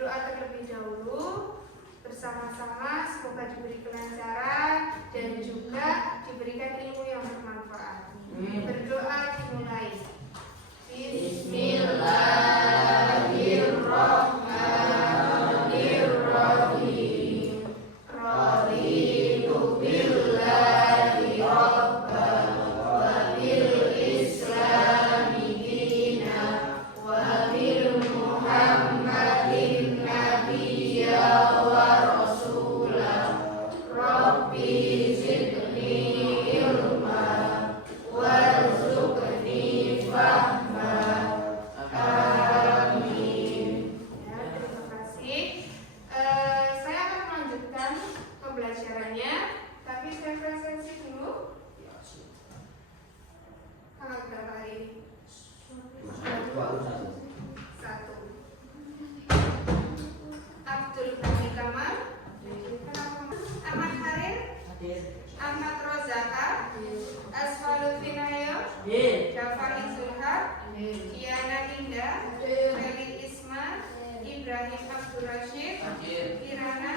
berdoa terlebih dahulu bersama-sama, semoga diberi kelancaran dan juga diberikan ilmu yang bermanfaat. Berdoa dimulai. Bismillahirrahmanirrahim. Raditu billahi rabban wa bil islami dinan wa bil muhammadin nabiyya wa rasulah. Rabbi zidni ilma warzuqni fahma. Amin. Ya, terima kasih. Saya akan melanjutkan pembelajarannya, tapi saya presentasi dulu. Tanggal berapa hari ini? 1. Abdul Ghani Kamal, Ahmad Harir, Ahmad Rozaka, Aswaluddin Ayo, Jafari Zulhar, Diana Indah, Feli Isma, Ibrahim Abdul Rashid, Kirana,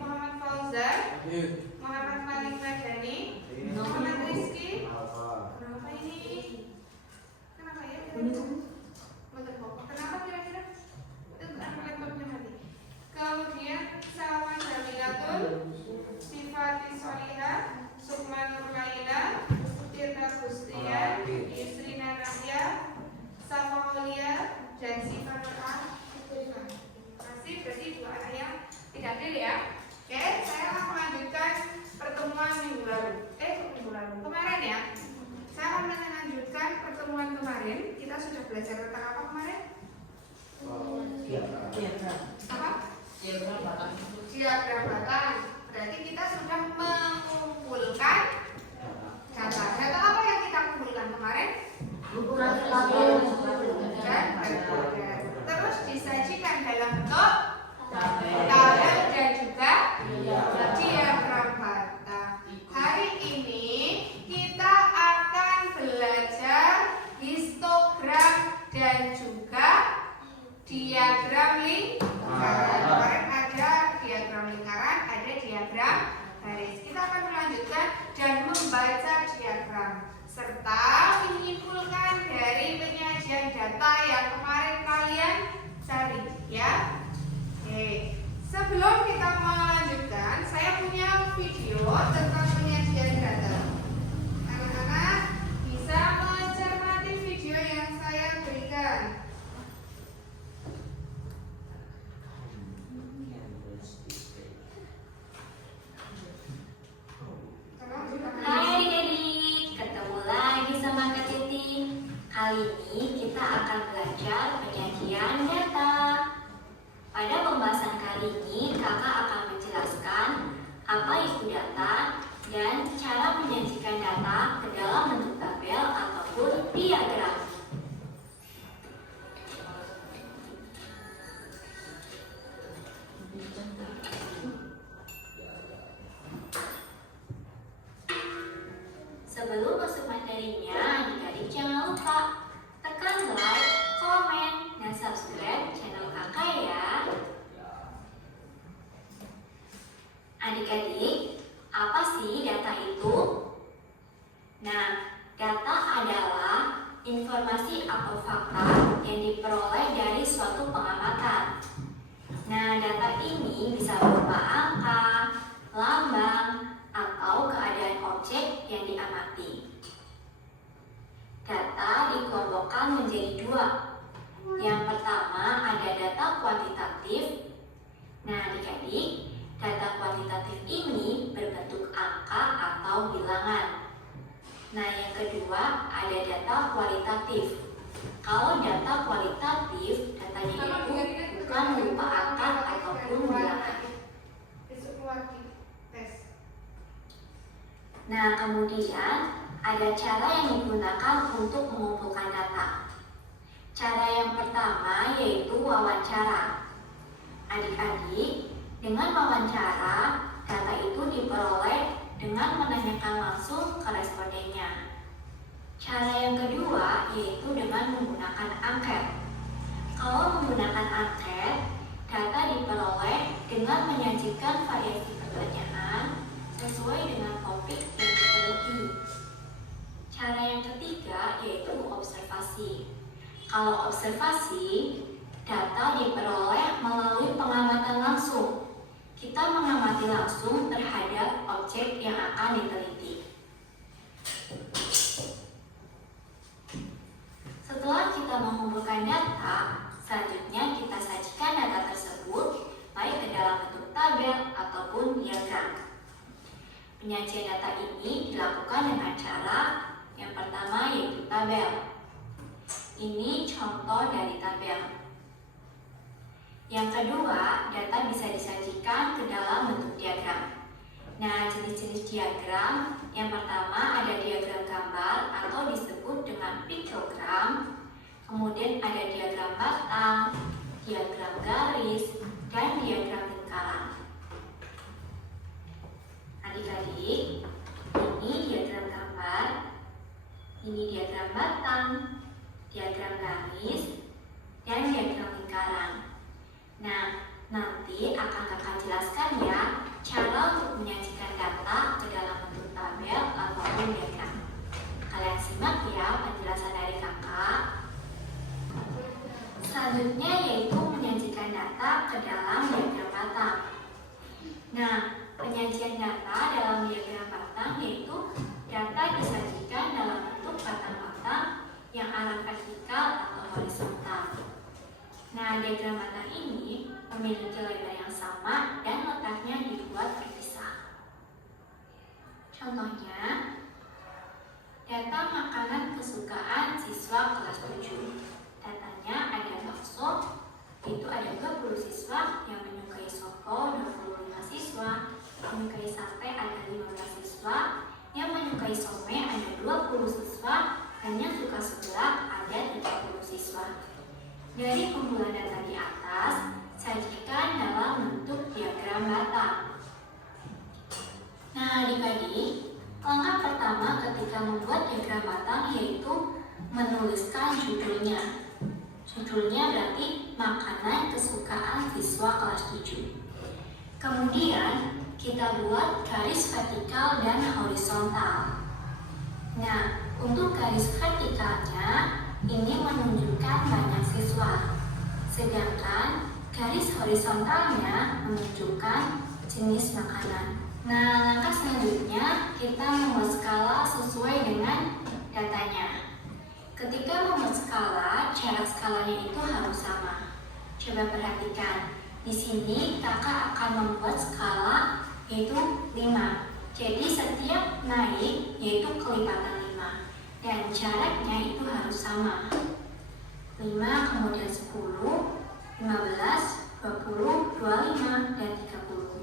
Muhammad Fauzan, Muhammad Malik Madani, Muhammad Rizki. Kenapa ini? Kenapa ya? Kenapa kira-kira? Itu laptopnya mati. Kemudian Sawan Jamilatul, Sifati Solihah, Sukmanur Laila, Tirta Gustian, Yusrina Nahya, Safaulia, dan Siva Nurah. Masih berarti 2 anak yang tidak hadir ya. Oke, saya akan melanjutkan pertemuan minggu lalu. Kemarin ya. Saya akan melanjutkan pertemuan kemarin. Kita sudah belajar tentang apa kemarin? Apa? Diagram batang. Berarti kita sudah mengumpulkan data. Data apa yang kita kumpulkan kemarin? Dan berbagai. Terus disajikan dalam bentuk tabel dan juga diagram batang. Hari ini kita akan belajar histogram dan juga diagram lingkaran. Kemarin ada diagram lingkaran, ada diagram garis. Kita akan melanjutkan dan membaca diagram serta menyimpulkan dari penyajian data yang kemarin kalian cari ya. Oke. Sebelum kita melanjutkan, saya punya video tentang penyajian data. Anak-anak bisa mencermati video yang saya berikan. Hai adik-adik, ketemu lagi sama Kak Titi. Kali ini kita akan belajar penyajian data. Pada pembahasan kali ini, kakak akan menjelaskan apa itu data dan cara menyajikan data ke dalam bentuk tabel ataupun diagram. Sebelum masuk materinya, adik-adik jangan lupa tekan like, komen, dan subscribe channel kakak ya. Adik-adik, apa sih data itu? Nah, data adalah informasi atau fakta yang diperoleh dari suatu pengamatan. Nah, data ini bisa berupa angka, lambang, atau keadaan objek yang diamati. Data dikelompokkan menjadi 2. Yang pertama ada data kuantitatif. Nah, adik-adik, data kuantitatif ini berbentuk angka atau bilangan. Nah, yang kedua ada data kualitatif. Kalau data kualitatif, datanya itu bukan berupa angka ataupun bilangan. Nah, kemudian ada cara yang digunakan untuk mengumpulkan data. Cara yang pertama yaitu wawancara. Adik-adik, dengan wawancara, data itu diperoleh dengan menanyakan langsung ke respondennya. Cara yang kedua yaitu dengan menggunakan angket. Kalau menggunakan angket, menyajikan variasi pertanyaan sesuai dengan topik yang diteliti. Cara yang ketiga yaitu observasi. Kalau observasi, data diperoleh melalui pengamatan langsung. Kita mengamati langsung terhadap objek yang akan diteliti. Setelah kita mengumpulkan data, selanjutnya kita sajikan data tersebut baik ke dalam bentuk tabel ataupun diagram. Penyajian data ini dilakukan dengan cara yang pertama yaitu tabel. Ini contoh dari tabel. Yang kedua, data bisa disajikan ke dalam bentuk diagram. Nah, jenis-jenis diagram yang pertama ada diagram gambar atau disebut dengan piktogram. Kemudian ada diagram batang, diagram garis, dan diagram lingkaran. Adik-adik, ini diagram gambar, ini diagram batang, diagram garis, dan diagram lingkaran. Nah, nanti akan kakak jelaskan ya cara untuk menyajikan data ke dalam bentuk tabel ataupun diagram. Kalian simak ya penjelasan dari kakak. Selanjutnya yaitu menyajikan data ke dalam diagram batang. Nah, penyajian data dalam diagram batang yaitu data disajikan dalam bentuk batang-batang yang arah vertikal atau horizontal. Nah, diagram batang ini memiliki lebar yang sama dan letaknya dibuat terpisah. Contohnya, data makanan kesukaan siswa kelas 7. Datanya ada bakso, itu ada 20 siswa yang menyukai soto, 25 siswa, menyukai sate ada 15 siswa, yang menyukai somai ada 20 siswa, dan yang suka seblak ada 30 siswa. Dari kumpulan data di atas, sajikan dalam bentuk diagram batang. Nah, adik-adik, langkah pertama ketika membuat diagram batang yaitu menuliskan judulnya. Judulnya berarti makanan kesukaan siswa kelas 7. Kemudian, kita buat garis vertikal dan horizontal. Nah, untuk garis vertikalnya, ini menunjukkan banyak siswa, sedangkan garis horizontalnya menunjukkan jenis makanan. Nah, langkah selanjutnya kita membuat skala sesuai dengan datanya. Ketika membuat skala, jarak skalanya itu harus sama. Coba perhatikan, di sini kakak akan membuat skala yaitu 5. Jadi setiap naik yaitu kelipatan 5. Dan jaraknya itu harus sama. 5, kemudian 10, 15, 20, 25, dan 30.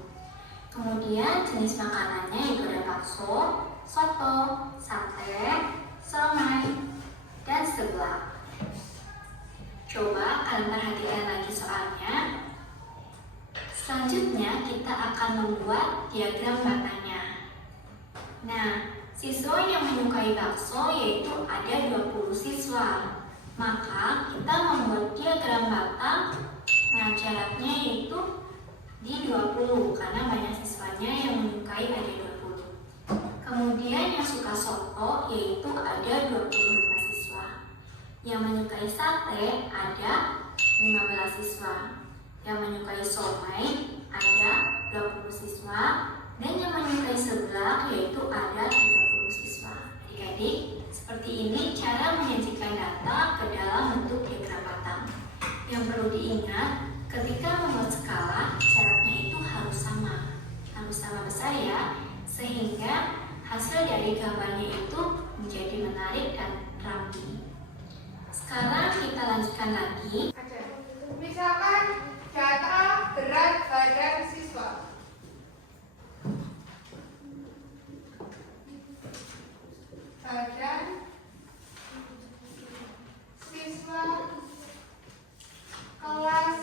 Kemudian jenis makanannya itu ada bakso, soto, sate, somai, dan seblak. Coba kalian perhatikan lagi soalnya. Selanjutnya kita akan membuat diagram batangnya. Nah, siswa yang menyukai bakso yaitu ada 20 siswa. Maka kita membuat diagram batang. Nah, jaraknya yaitu di 20 karena banyak siswanya yang menyukai ada 20. Kemudian yang suka soto yaitu ada 25 siswa. Yang menyukai sate ada 15 siswa. Yang menyukai somai ada 20 siswa. Dan yang menyukai seblak yaitu ada 30 siswa. Adik-adik, seperti ini cara menyajikan data ke dalam bentuk diagram batang. Yang perlu diingat, ketika membuat skala, jaraknya itu harus sama besar ya, sehingga hasil dari gambarnya itu menjadi menarik dan rapi. Sekarang kita lanjutkan lagi. Misalkan data berat badan siswa. Badan siswa kelas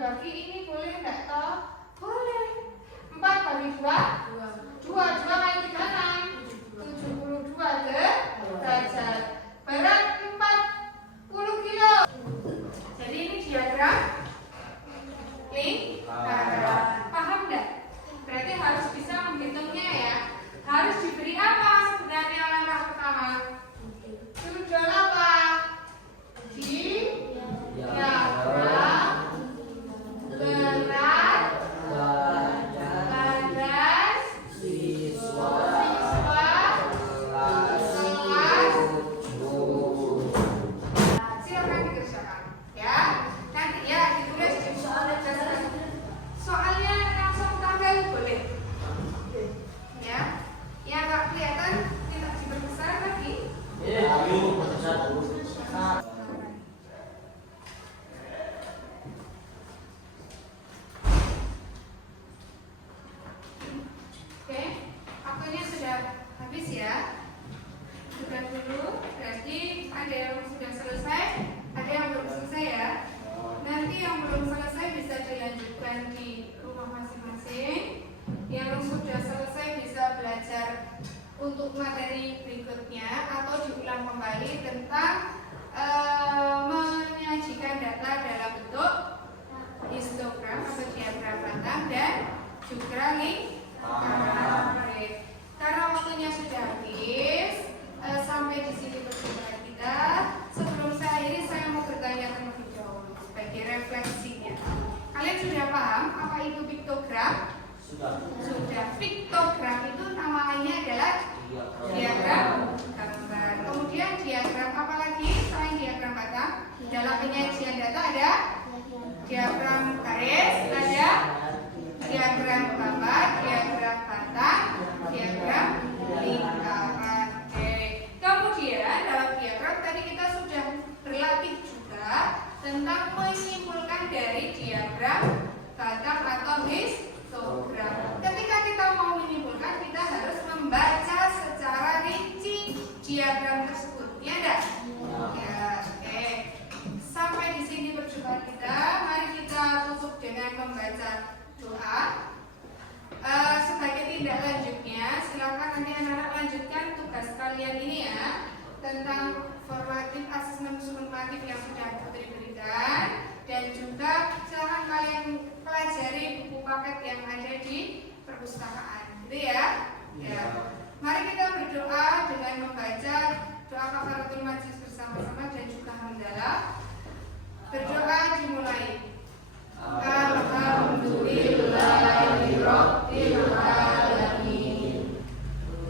bagi ini boleh enggak toh? Boleh. 4 bagi 2? 2 kali 3 6 72 derajat. Berat 40 kilo. Jadi ini diagram lingkaran. Paham enggak? Berarti harus bisa menghitungnya ya. Harus diberi apa sebenarnya langkah pertama? Sudah apa? Diagram berat badan siswa kelas. Silakan dikerjakan ya. Nanti ya ditulis di soalnya langsung tampil boleh ya. Yang nggak kelihatan tidak diperbesar lagi. Oke, waktunya sudah habis ya. Sudah dulu, berarti ada yang sudah selesai, ada yang belum selesai ya. Nanti yang belum selesai bisa dilanjutkan di rumah masing-masing. Yang sudah selesai bisa belajar untuk materi berikutnya atau diulang kembali tentang menyajikan data dalam bentuk histogram atau diagram batang dan juga lingkaran. Karena waktunya sudah habis, sampai di sini perjumpaan kita. Sebelum saya akhiri, saya mau bertanya terlebih dahulu sebagai refleksinya. Kalian sudah paham apa itu piktogram? Sudah. Piktogram itu namanya adalah diagram gambar. Kemudian diagram apa lagi selain diagram batang? Dalam penyajian data ada diagram garis, ada diagram gambar, diagram batang, diagram lingkaran. Oke. Kemudian dalam diagram tadi kita sudah berlatih juga tentang menyimpulkan dari diagram batang atau histogram. Ketika kita mau menyimpulkan, kita harus membaca secara rinci diagram tersebut. Ya enggak? Ya, oke. Sampai di sini perjumpaan kita. Mari kita tutup dengan membaca doa. Sebagai tindak lanjutnya, silakan nanti anak-anak lanjutkan tugas kalian ini ya tentang formatif asesmen summatif yang sudah Putri berikan, dan juga silahkan kalian pelajari buku paket yang ada di perpustakaan, gitu ya. Ya. Mari kita berdoa dengan membaca doa kafaratul majlis bersama-sama dan juga hamdalah. Berdoa dimulai. Alhamdulillahirabbil alamin.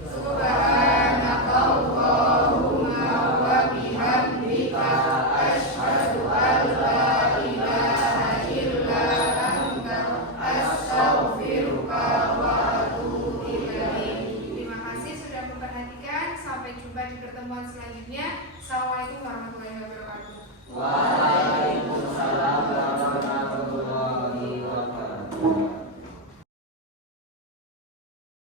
Subhanakallahumma wa bihamdika asyhadu an la ilaha illa anta astaghfiruka wa atubu ilaik. Terima kasih sudah memperhatikan. Sampai jumpa di pertemuan selanjutnya. Assalamualaikum warahmatullahi wabarakatuh. Waalaikumsalam.